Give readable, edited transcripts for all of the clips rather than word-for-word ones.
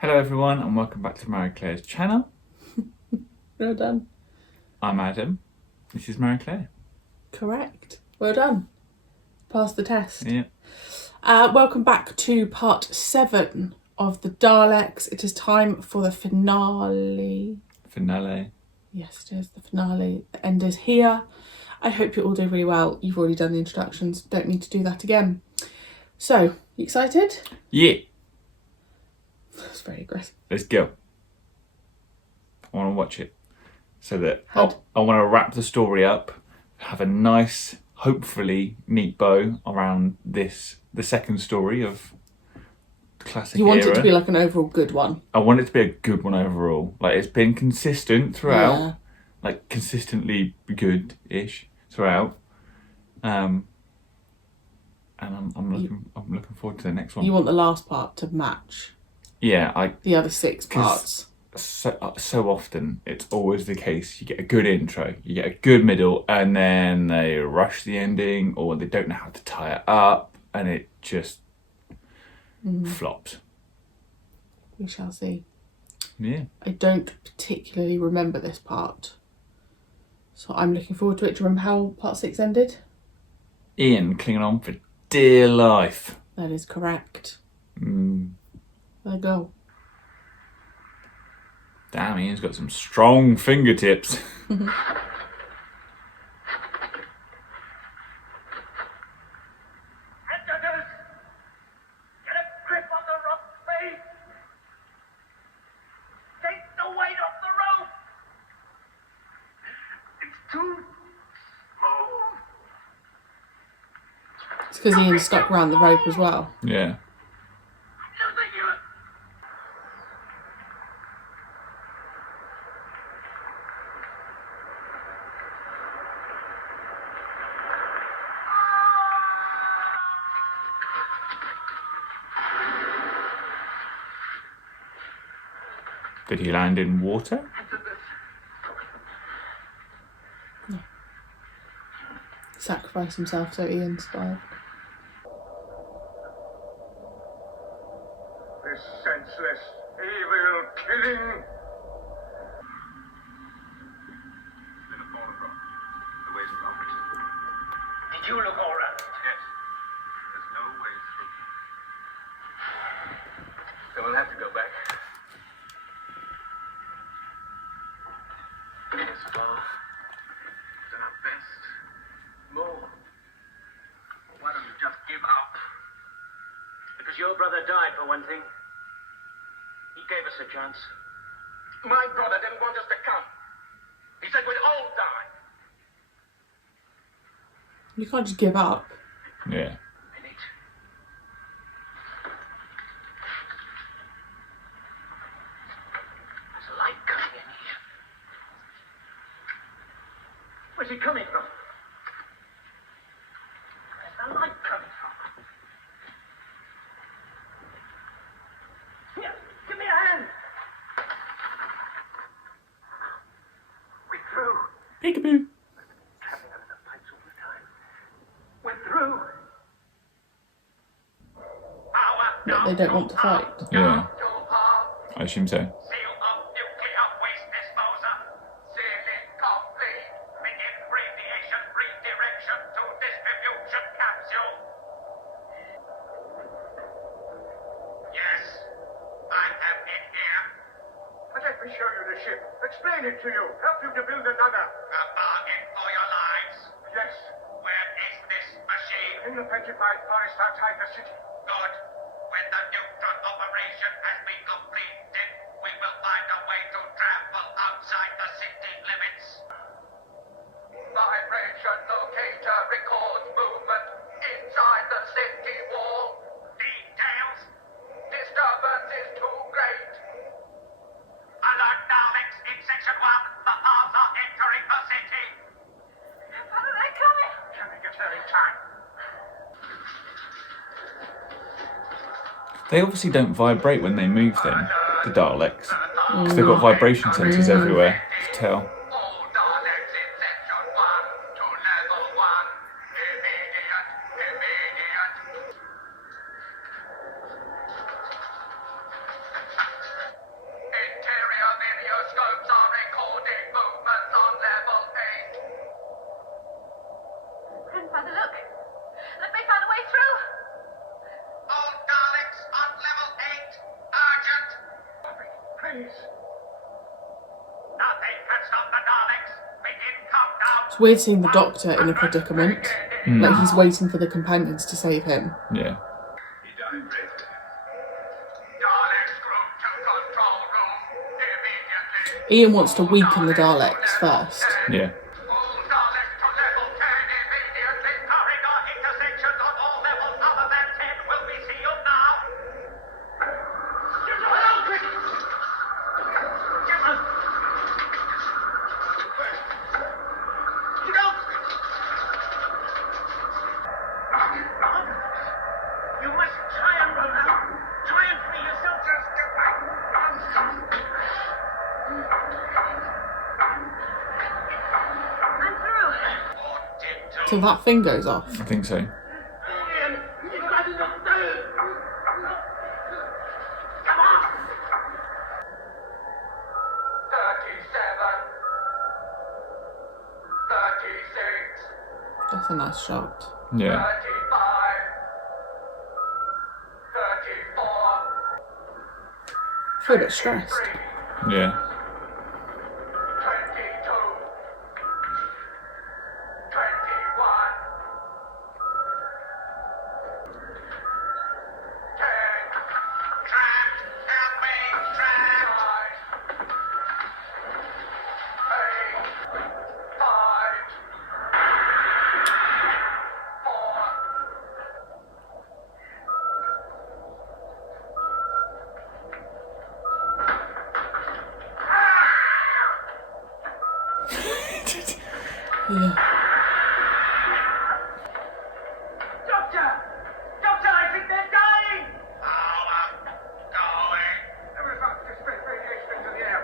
Hello everyone and welcome back to Marie-Clare's channel. Well done. I'm Adam. This is Marie-Clare. Correct. Well done. Passed the test. Yeah. Welcome back to part 7 of the Daleks. It is time for the finale. Finale. Yes, it is the finale. The end is here. I hope you all do really well. You've already done the introductions. Don't need to do that again. So, you excited? Yeah. That's very aggressive. Let's go. I want to watch it so that I want to wrap the story up, have a nice, hopefully neat bow around the second story of the classic You want era. it to be like an overall good one. I want it to be a good one overall. Like, it's been consistent throughout. Yeah. Like, consistently good-ish throughout. And I'm looking forward to the next one. You want the last part to match. Yeah, the other 6 parts. So often it's always the case. You get a good intro, you get a good middle, and then they rush the ending, or they don't know how to tie it up, and it just flops. We shall see. Yeah. I don't particularly remember this part, so I'm looking forward to it. Do you remember how part 6 ended? Ian clinging on for dear life. That is correct. There you go. Damn, Ian's got some strong fingertips. It's because Ian's stuck around the rope as well. Yeah. Did he land in water? No. Sacrifice himself so Ian survived. This senseless, evil killing. There's a photograph. The way's blocked. Did you look all around? Yes. There's no way through. So we'll have to go back. This far. Done our best. More. Why don't you just give up? Because your brother died, for one thing. He gave us a chance. My brother didn't want us to come. He said we'd all die. You can't just give up. Yeah. Minute. There's a light coming in here. Where's it coming from? Where's the light coming from? Here, give me a hand. We're through. Peekaboo. Traveling under the pipes all the time. We're through. But they don't want to fight. Yeah. I assume so. Seal up nuclear waste disposer. Seal it complete. Begin radiation redirection to distribution capsule. Yes, I am in here. But let me show you the ship. Explain it to you. Help you to build another. A bargain for your lives. Yes. Where is this machine? In the petrified forest outside the city. Good. When the neutron operation has been completed, we will find a way to travel outside the city limits. Vibration locator records movement inside the city wall. Details? Disturbance is too great. Alert Daleks in section 1. The paths are entering the city. How are they coming? Can we get there in time? They obviously don't vibrate when they move then, the Daleks. Because they've got vibration sensors everywhere to tell. All Daleks in section 1 to level 1. Immediate. Please. Nothing can stop the Daleks. Begin countdown. It's weird seeing the Doctor in a predicament. Like he's waiting for the companions to save him. Yeah. He died bravely. Daleks group to control room immediately. Ian wants to weaken the Daleks first. Yeah. All Daleks to level 10 immediately. Corridor intersections on all levels other than 10 will be sealed now. You must try and run out. Try and free yourself. Just get back. I'm through. Till that thing goes off. I think so. That's a nice shot. Yeah. 34. I feel a bit stressed. Yeah. 22. 21. 10. Trapped. Help me. Trapped. 9. 8. 5. 4. Yeah. Doctor! Doctor, I think they're dying! Power going. There was not suspect radiation into the air.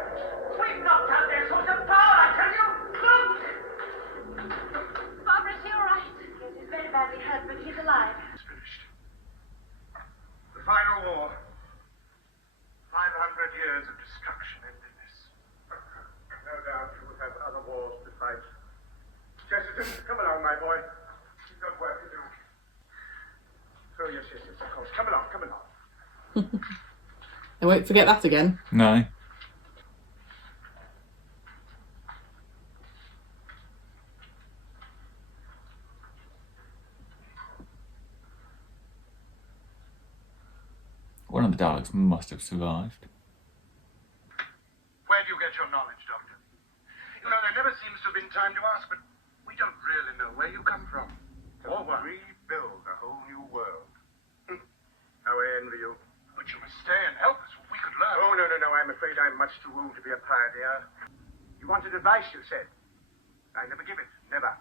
We've knocked out their source of power, I tell you! Look! Barbara, is he all right? Yes, he's very badly hurt, but he's alive. It's finished. The final war. 500 years of destruction and this. No doubt you will have other wars to fight. Chesterton, come along, my boy. You've got work to do. Oh, yes, of course. Come along. I won't forget that again. No. One of the Daleks must have survived. Where do you get your knowledge, Doctor? You know, there never seems to have been time to ask, but we don't really know where you come from. Or what? Rebuild a whole new world. How I envy you. But you must stay and help us. We could learn. Oh, no. I'm afraid I'm much too old to be a pioneer. You wanted advice, you said. I never give it. Never.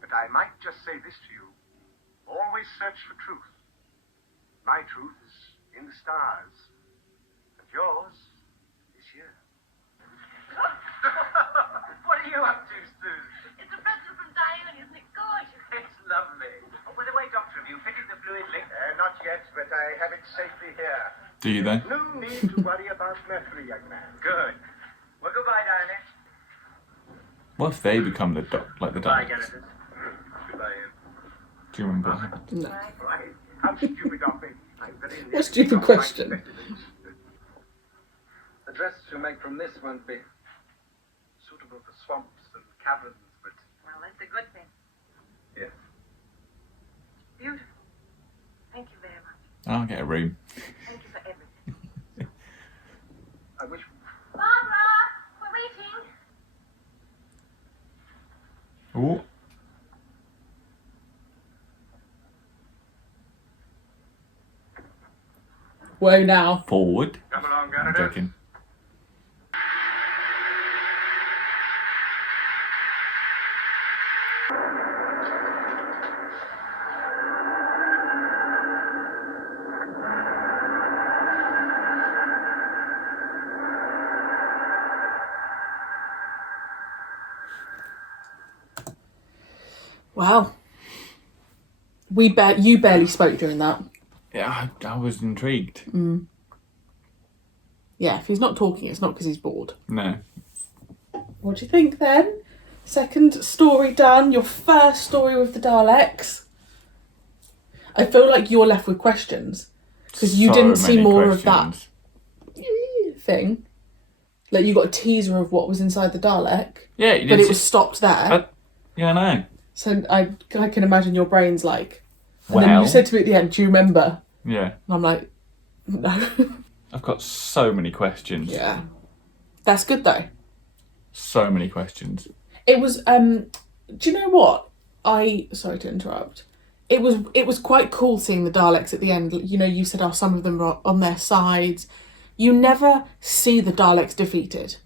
But I might just say this to you. Always search for truth. My truth is in the stars. And yours is here. What are you up to, Susan? It's a present from Diane, isn't it gorgeous? It's lovely. Oh, by the way, Doctor, have you fitted the fluid lick? Not yet, but I have it safely here. Do you though? No need to worry about mercury, young man. Good. Well, goodbye, Diane. What if they become the like the Goodbye, Daleks? Genesis. Goodbye, Ian. Do you remember what happened? No. Right. How stupid of me. I'm very What a stupid question. The dress you make from this won't be suitable for swamps and caverns, but Well, that's a good thing. yes. Beautiful. Thank you very much. I'll get a room. Thank you for everything. I wish Barbara, we're waiting. Ooh. Whoa now. Forward. Come along, I'm Genesis. joking. Wow. You barely spoke during that. Yeah, I was intrigued. Yeah, if he's not talking, it's not because he's bored. No. What do you think then? Second story done, your first story with the Daleks. I feel like you're left with questions because you So didn't see many more questions. of that thing. Like, you got a teaser of what was inside the Dalek, Yeah, but it was stopped there. Yeah, I know. So I can imagine your brain's like... And then Well- you said to me at the end, do you remember? Yeah. And I'm like, no. I've got so many questions. Yeah. That's good, though. So many questions. It was, do you know what? Sorry to interrupt. It was quite cool seeing the Daleks at the end. You know, you said, some of them are on their sides. You never see the Daleks defeated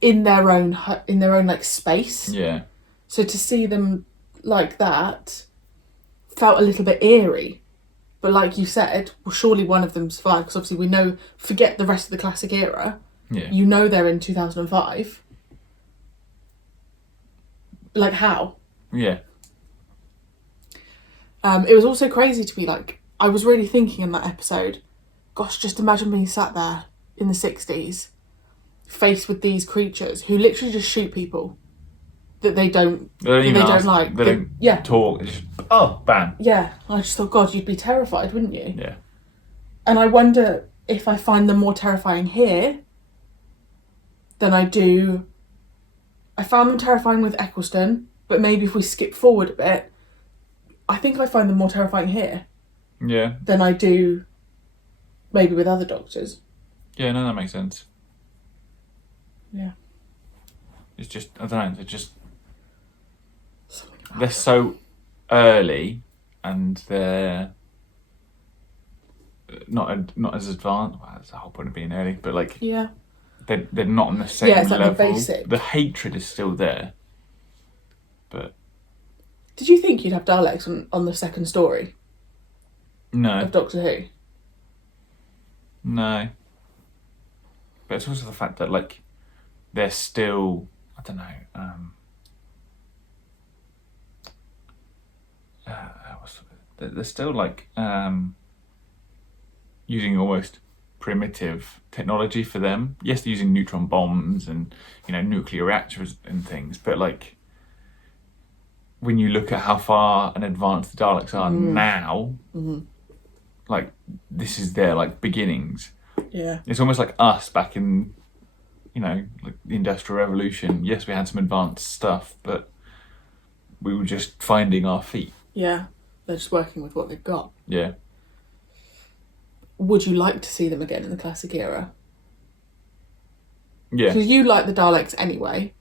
in their own like space. Yeah. So to see them like that felt a little bit eerie. But like you said, well, surely one of them survived, because obviously we know, forget the rest of the classic era. Yeah. You know they're in 2005. Like, how? Yeah. It was also crazy to me, like, I was really thinking in that episode, gosh, just imagine being sat there in the 60s, faced with these creatures who literally just shoot people that they don't like. They don't yeah. talk. It's just, oh, bam. Yeah. I just thought, God, you'd be terrified, wouldn't you? Yeah. And I wonder if I find them more terrifying here than I do... I found them terrifying with Eccleston, but maybe if we skip forward a bit, I think I find them more terrifying here Yeah. than I do maybe with other Doctors. Yeah, no, that makes sense. Yeah. It's just, I don't know, they're so early and they're not as advanced. Well, that's the whole point of being early, but like, Yeah. they're not on the same Yeah, it's like the level. basic. The hatred is still there, but Did you think you'd have Daleks on the second story no, of Doctor Who? no. But it's also the fact that like they're still, I don't know. They're still like using almost primitive technology for them. Yes, they're using neutron bombs and, you know, nuclear reactors and things, but like when you look at how far and advanced the Daleks are now, like this is their like beginnings. Yeah. It's almost like us back in, you know, like the Industrial Revolution. Yes, we had some advanced stuff, but we were just finding our feet. Yeah. They're just working with what they've got. Yeah. Would you like to see them again in the classic era? Yeah. Because you like the Daleks anyway.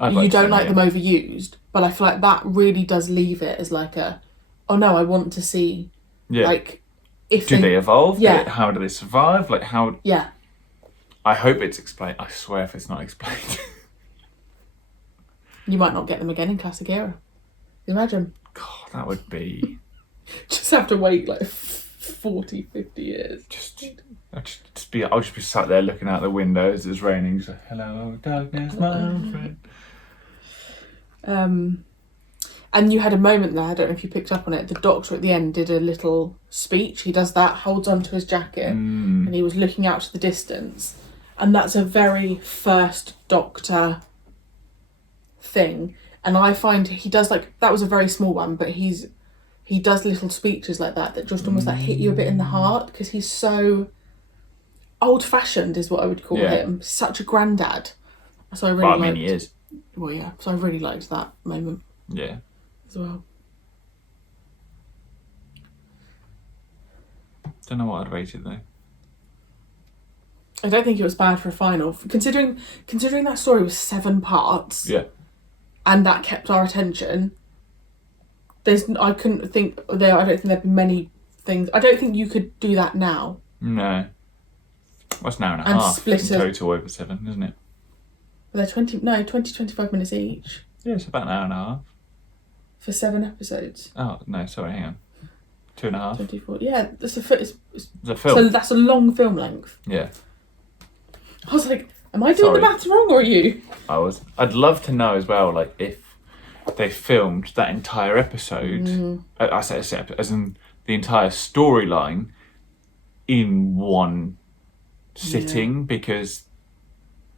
You don't like them overused, but I feel like that really does leave it as like a, oh no, I want to see, like, if do they evolve? Yeah. How do they survive? Like how? Yeah. I hope it's explained. I swear if it's not explained. You might not get them again in classic era. Imagine. God, that would be... Just have to wait like 40, 50 years. I'll just be sat there looking out the window as it's raining, just like, hello, darkness, my old friend. And you had a moment there, I don't know if you picked up on it, the Doctor at the end did a little speech. He does that, holds onto his jacket, and he was looking out to the distance. And that's a very first Doctor thing. And I find he does like, that was a very small one, but he does little speeches like that just almost like hit you a bit in the heart, because he's so old-fashioned is what I would call him. Such a granddad. So I really liked... I mean, he is. Well, yeah. So I really liked that moment. Yeah. As well. Don't know what I'd rate it though. I don't think it was bad for a final. Considering that story was 7 parts. Yeah. And that kept our attention. I don't think there'd be many things. I don't think you could do that now. No. What's an hour and a And half split in it. total over 7, isn't it? They're 25 minutes each. Yeah, it's about an hour and a half. For 7 episodes. Oh, no, sorry, hang on. 2.5. 24. Yeah, it's The film. so that's a long film length. Yeah. I was like, am I doing the maths wrong or are you? I'd love to know as well, like, if they filmed that entire episode, I say as in the entire storyline, in one sitting, because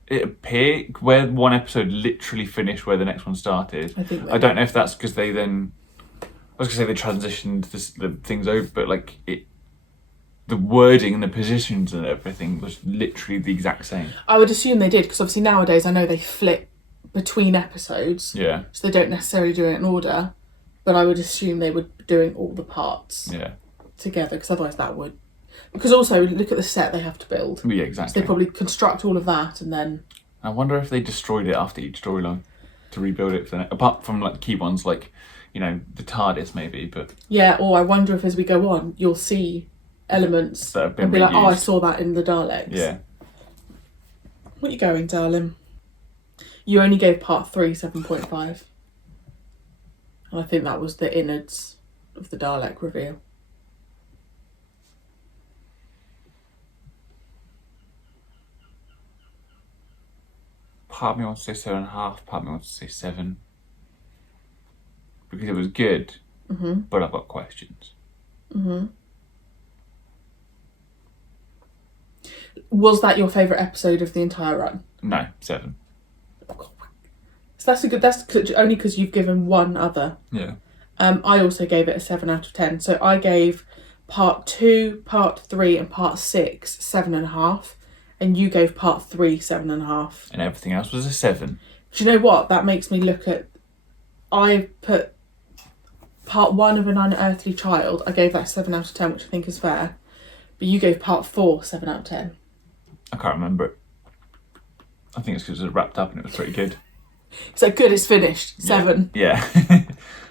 it appeared where one episode literally finished where the next one started. I don't know if that's because they then, I was going to say they transitioned the things over, but like the wording and the positions and everything was literally the exact same. I would assume they did, because obviously nowadays I know they flip between episodes. Yeah. So they don't necessarily do it in order. But I would assume they were doing all the parts together, because otherwise that would... Because also, look at the set they have to build. Yeah, So exactly. they probably construct all of that and then... I wonder if they destroyed it after each storyline to rebuild it for the apart from like key ones like, you know, the TARDIS maybe, but Yeah, or I wonder if as we go on, you'll see elements that have been and be like, oh, I reused. saw that in the Daleks. Yeah. What are you going, darling? You only gave part 3 7.5. And I think that was the innards of the Dalek reveal. Part of me wants to say 7.5, part of me wants to say 7. Because it was good, but I've got questions. Was that your favourite episode of the entire run? No, 7. So that's a good... That's only because you've given one other. Yeah. I also gave it a 7 out of 10. So I gave part 2, part 3 and part 6 7.5. And you gave part 3 7.5. And everything else was a 7. Do you know what? That makes me look at... I put part 1 of An Unearthly Child. I gave that 7 out of 10, which I think is fair. But you gave part 4 7 out of 10. I can't remember it. I think it's because it was wrapped up and it was pretty good. So good, it's finished. 7. Yeah.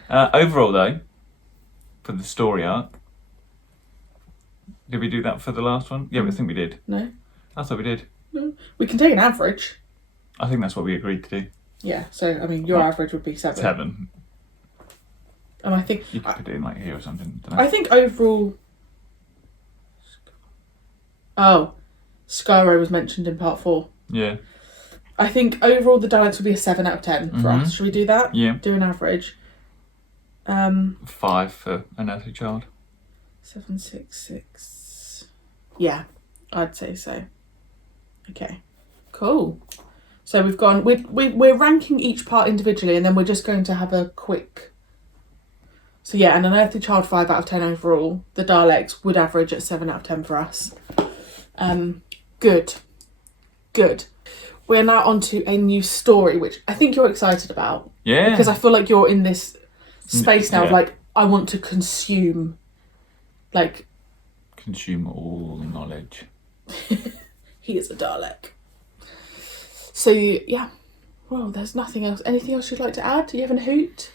Overall, though, for the story arc, did we do that for the last one? Yeah, I think we did. No? I thought we did. No. We can take an average. I think that's what we agreed to do. Yeah, so, I mean, your average would be 7. 7. And I think... You could put it in like here or something. Don't know. I think overall... Oh, Skyro was mentioned in part 4. Yeah. I think overall the Daleks would be a 7 out of 10 for us. Should we do that? Yeah. Do an average. 5 for An Earthly Child. 7, 6, 6. Yeah, I'd say so. Okay, cool. So we've gone... We're ranking each part individually, and then we're just going to have a quick... So yeah, An Unearthly Child 5 out of 10 overall. The Daleks would average at 7 out of 10 for us. Good. We're now on to a new story, which I think you're excited about. Yeah. Because I feel like you're in this space now of Yeah. like, I want to consume, like... Consume all knowledge. He is a Dalek. So, yeah. Well, there's nothing else. Anything else you'd like to add? Do you have a hoot?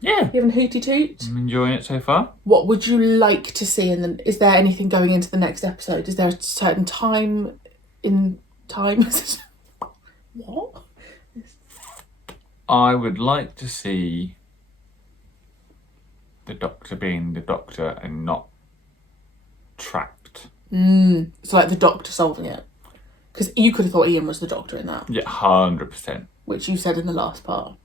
Yeah. You have a hooty toot? I'm enjoying it so far. What would you like to see in the... Is there anything going into the next episode? Is there a certain time in time? What? I would like to see the Doctor being the Doctor and not trapped. It's like the Doctor solving it. Because you could have thought Ian was the Doctor in that, Yeah, 100%. which you said in the last part.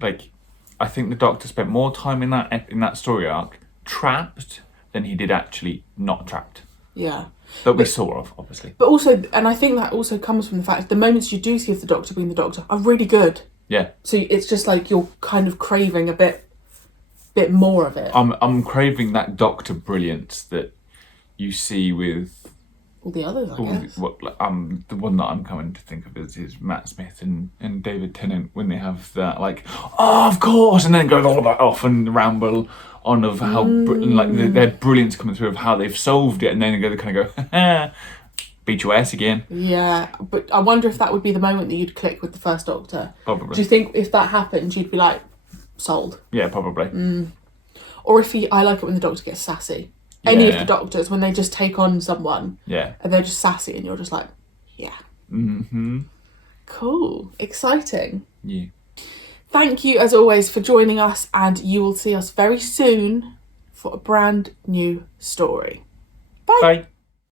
Like, I think the Doctor spent more time in that story arc trapped than he did actually not trapped. Yeah. That we saw of, obviously. But also, and I think that also comes from the fact the moments you do see of the Doctor being the Doctor are really good. Yeah. So it's just like you're kind of craving a bit more of it. I'm craving that Doctor brilliance that you see with All the others, I all guess. the one that I'm coming to think of is Matt Smith and David Tennant when they have that like, oh, of course, and then goes all about off and ramble on of how their brilliance coming through of how they've solved it, and then they kind of go, beat your ass again. Yeah, but I wonder if that would be the moment that you'd click with the first Doctor. Probably. Do you think if that happened, you'd be like, sold? Yeah, probably. Or if I like it when the Doctor gets sassy. Any of Yeah. the Doctors, when they just take on someone Yeah. and they're just sassy and you're just like, yeah. Mm-hmm. Cool. Exciting. Yeah. Thank you, as always, for joining us, and you will see us very soon for a brand new story. Bye. Bye.